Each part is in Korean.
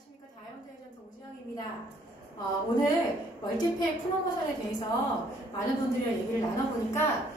안녕하십니까. 다이아몬드 에이전트 오지영입니다. 오늘 멀티페이 프로모션에 대해서 많은 분들이랑 얘기를 나눠보니까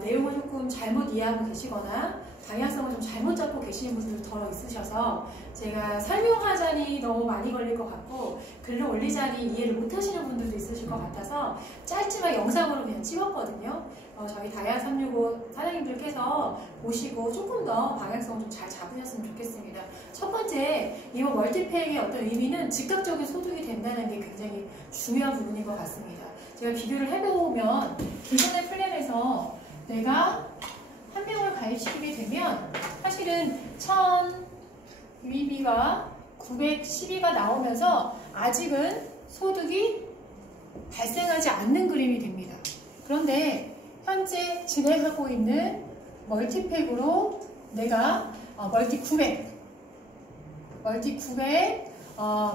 내용을 조금 잘못 이해하고 계시거나 방향성을 좀 잘못 잡고 계시는 분들도 더 있으셔서 제가 설명하자니 너무 많이 걸릴 것 같고 글을 올리자니 이해를 못 하시는 분들도 있으실 것 같아서 짧지만 영상으로 그냥 찍었거든요. 저희 다이아365 사장님들께서 보시고 조금 더 방향성을 좀 잘 잡으셨으면 좋겠습니다. 첫 번째, 이번 멀티페이의 어떤 의미는 즉각적인 소득이 된다는 게 굉장히 중요한 부분인 것 같습니다. 제가 비교를 해보면 기존의 플랜에서 내가 한 명을 가입시키게 되면 사실은 1000 UEB가 912가 나오면서 아직은 소득이 발생하지 않는 그림이 됩니다. 그런데 현재 진행하고 있는 멀티팩으로 내가 멀티 900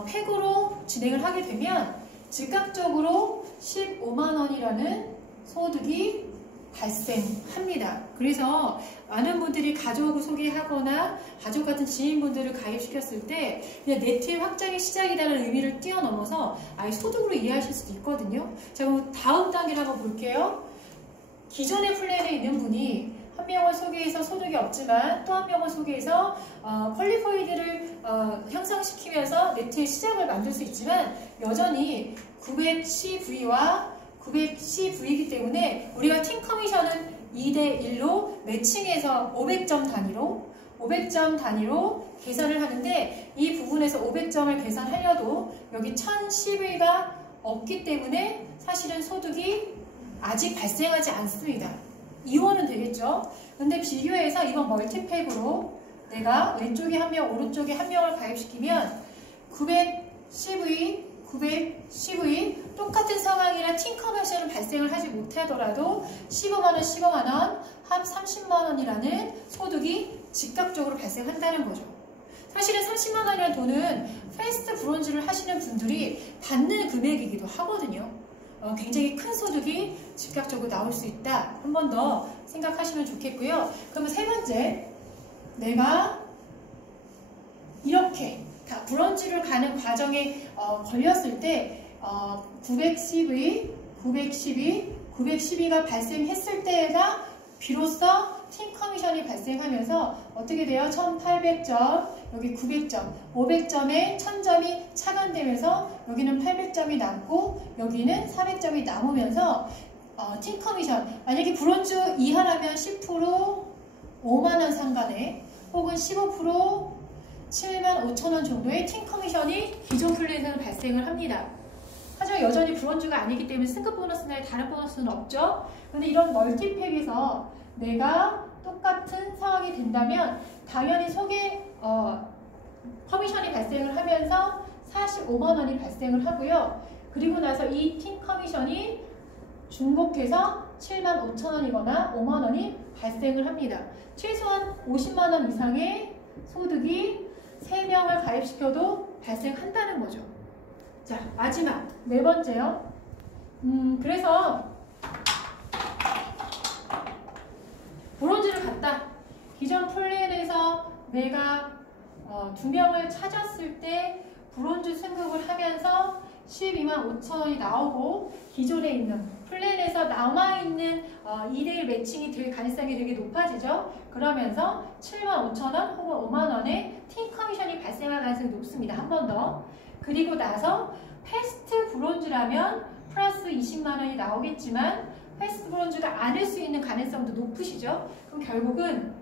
팩으로 진행을 하게 되면 즉각적으로 15만원이라는 소득이 발생합니다. 그래서 많은 분들이 가족을 소개하거나 가족 같은 지인분들을 가입시켰을 때 그냥 네트의 확장이 시작이라는 의미를 뛰어넘어서 아예 소득으로 이해하실 수도 있거든요. 자, 그럼 다음 단계를 한번 볼게요. 기존의 플랜에 있는 분이 한 명을 소개해서 소득이 없지만 또 한 명을 소개해서 퀄리파이드를 형성시키면서 네트의 시작을 만들 수 있지만 여전히 910V와 910V이기 때문에 우리가 팀 커미션은 2대1로 매칭해서 500점 단위로 계산을 하는데 이 부분에서 500점을 계산하려도 여기 1010V가 없기 때문에 사실은 소득이 아직 발생하지 않습니다. 이원은 되겠죠. 근데 비교해서 이번 멀티팩으로 내가 왼쪽에 한 명, 오른쪽에 한 명을 가입시키면 910V, 910V 똑같은 상황이라 팀 커미션은 발생을 하지 못하더라도 15만원, 15만원, 합 30만원이라는 소득이 즉각적으로 발생한다는 거죠. 사실은 30만원이라는 돈은 패스트 브론즈를 하시는 분들이 받는 금액이기도 하거든요. 굉장히 큰 소득이 즉각적으로 나올 수 있다. 한 번 더 생각하시면 좋겠고요. 그러면 세 번째, 내가 이렇게 다 브런즈를 가는 과정에 걸렸을 때 910이 912가 발생했을 때가 비로소 팀 커미션이 발생하면서 어떻게 돼요? 1800점, 여기 900점, 500점에 1000점이 차감되면서 여기는 800점이 남고 여기는 400점이 남으면서 팀 커미션, 만약에 브론즈 이하라면 10% 5만원 상간에 혹은 15% 75,000원 정도의 팀 커미션이 기존 플랜에서는 발생을 합니다. 하지만 여전히 브론즈가 아니기 때문에 승급 보너스나 다른 보너스는 없죠. 그런데 이런 멀티팩에서 내가 똑같은 상황이 된다면 당연히 커미션이 발생을 하면서 45만원이 발생을 하고요. 그리고 나서 이 팀 커미션이 중복해서 75,000원이거나 5만원이 발생을 합니다. 최소한 50만원 이상의 소득이 3명을 가입시켜도 발생한다는 거죠. 자, 마지막 네 번째요. 그래서 브론즈를 갔다. 기존 플랜에서 내가 2명을 찾았을 때 브론즈 승급을 하면서 125,000원이 나오고 기존에 있는 플랜에서 남아있는 2대1 매칭이 될 가능성이 되게 높아지죠. 그러면서 75,000원 혹은 5만원의 팀 커미션이 발생할 가능성이 높습니다. 한 번 더. 그리고 나서 패스트 브론즈라면 플러스 20만원이 나오겠지만 패스트 브론즈가 아닐 수 있는 가능성도 높으시죠. 그럼 결국은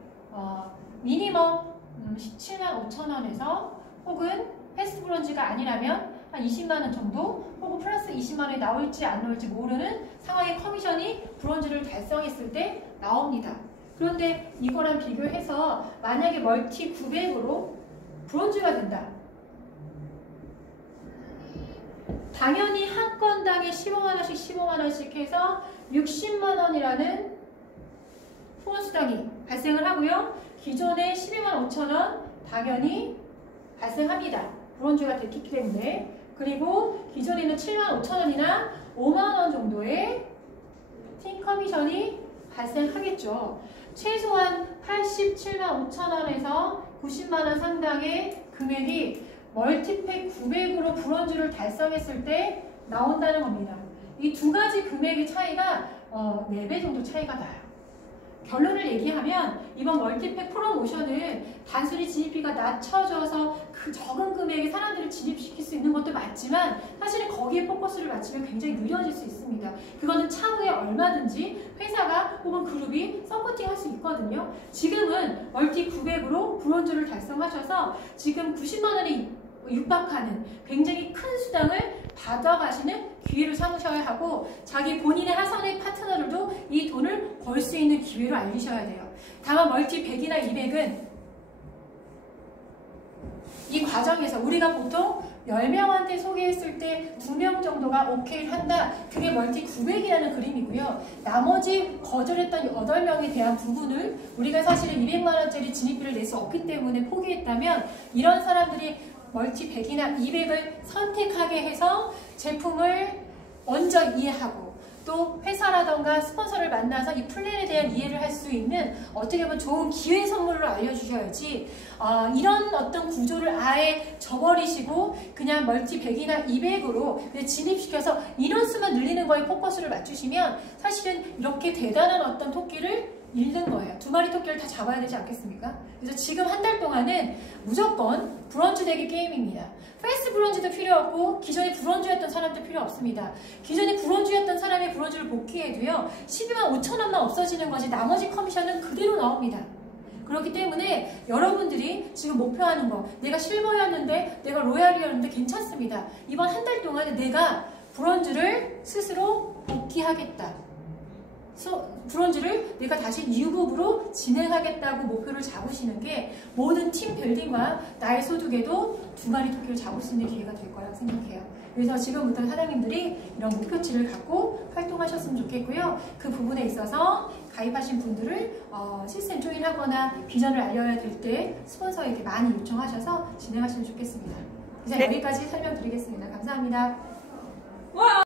미니멈 175,000원에서 혹은 패스트 브론즈가 아니라면 한 20만원 정도 혹은 플러스 20만원이 나올지 안 나올지 모르는 상황의 커미션이 브론즈를 달성했을 때 나옵니다. 그런데 이거랑 비교해서 만약에 멀티 900으로 브론즈가 된다. 당연히 한 건당에 15만원씩 15만원씩 해서 60만원이라는 보너스당이 발생을 하고요. 기존의 125,000원 당연히 발생합니다. 브론즈가 됐기 때문에. 그리고 기존에 있는 75,000원이나 5만원 정도의 팀 커미션이 발생하겠죠. 최소한 87만 5천원에서 90만원 상당의 금액이 멀티팩 900으로 브론즈를 달성했을 때 나온다는 겁니다. 이 두 가지 금액의 차이가 4배 정도 차이가 나요. 결론을 얘기하면 이번 멀티팩 프로모션은 단순히 진입비가 낮춰져서 그 적은 금액의 사람들을 진입시킬 수 있는 것도 맞지만 사실은 거기에 포커스를 맞추면 굉장히 느려질 수 있습니다. 그거는 차후에 얼마든지 회사가 혹은 그룹이 서포팅 할 수 있거든요. 지금은 멀티 900으로 브론즈를 달성하셔서 지금 90만 원에 육박하는 굉장히 큰 수당을 받아가시는 기회를 삼으셔야 하고 자기 본인의 하선의 파트너들도 이 돈을 벌 수 있는 기회로 알리셔야 돼요. 다만 멀티 100이나 200은 이 과정에서 우리가 보통 10명한테 소개했을 때 2명 정도가 오케이를 한다. 그게 멀티 900이라는 그림이고요. 나머지 거절했던 8명에 대한 부분을 우리가 사실은 200만원짜리 진입비를 낼 수 없기 때문에 포기했다면 이런 사람들이 멀티 100이나 200을 선택하게 해서 제품을 먼저 이해하고 또 회사라던가 스폰서를 만나서 이 플랜에 대한 이해를 할 수 있는 어떻게 보면 좋은 기회 선물로 알려주셔야지 이런 어떤 구조를 아예 저버리시고 그냥 멀티 100이나 200으로 진입시켜서 인원수만 늘리는 거에 포커스를 맞추시면 사실은 이렇게 대단한 어떤 토끼를 잃는 거예요. 2마리 토끼를 다 잡아야 되지 않겠습니까? 그래서 지금 한 달 동안은 무조건 브런즈 대기 게임입니다. 페이스 브런즈도 필요 없고 기존에 브런즈였던 사람도 필요 없습니다. 기존에 브런즈였던 사람의 브런즈를 복귀해도요. 12만 5천 원만 없어지는 거지 나머지 커미션은 그대로 나옵니다. 그렇기 때문에 여러분들이 지금 목표하는 거 내가 실버였는데 내가 로얄이었는데 괜찮습니다. 이번 한 달 동안에 내가 브런즈를 스스로 복귀하겠다. 브론즈를 내가 다시 뉴급으로 진행하겠다고 목표를 잡으시는 게 모든 팀 빌딩과 나의 소득에도 2마리 토끼를 잡을 수 있는 기회가 될 거라고 생각해요. 그래서 지금부터 사장님들이 이런 목표치를 갖고 활동하셨으면 좋겠고요. 그 부분에 있어서 가입하신 분들을 시스템 조인하거나 비전을 알려야 될 때 스폰서에게 많이 요청하셔서 진행하시면 좋겠습니다. 이제 여기까지 설명드리겠습니다. 감사합니다.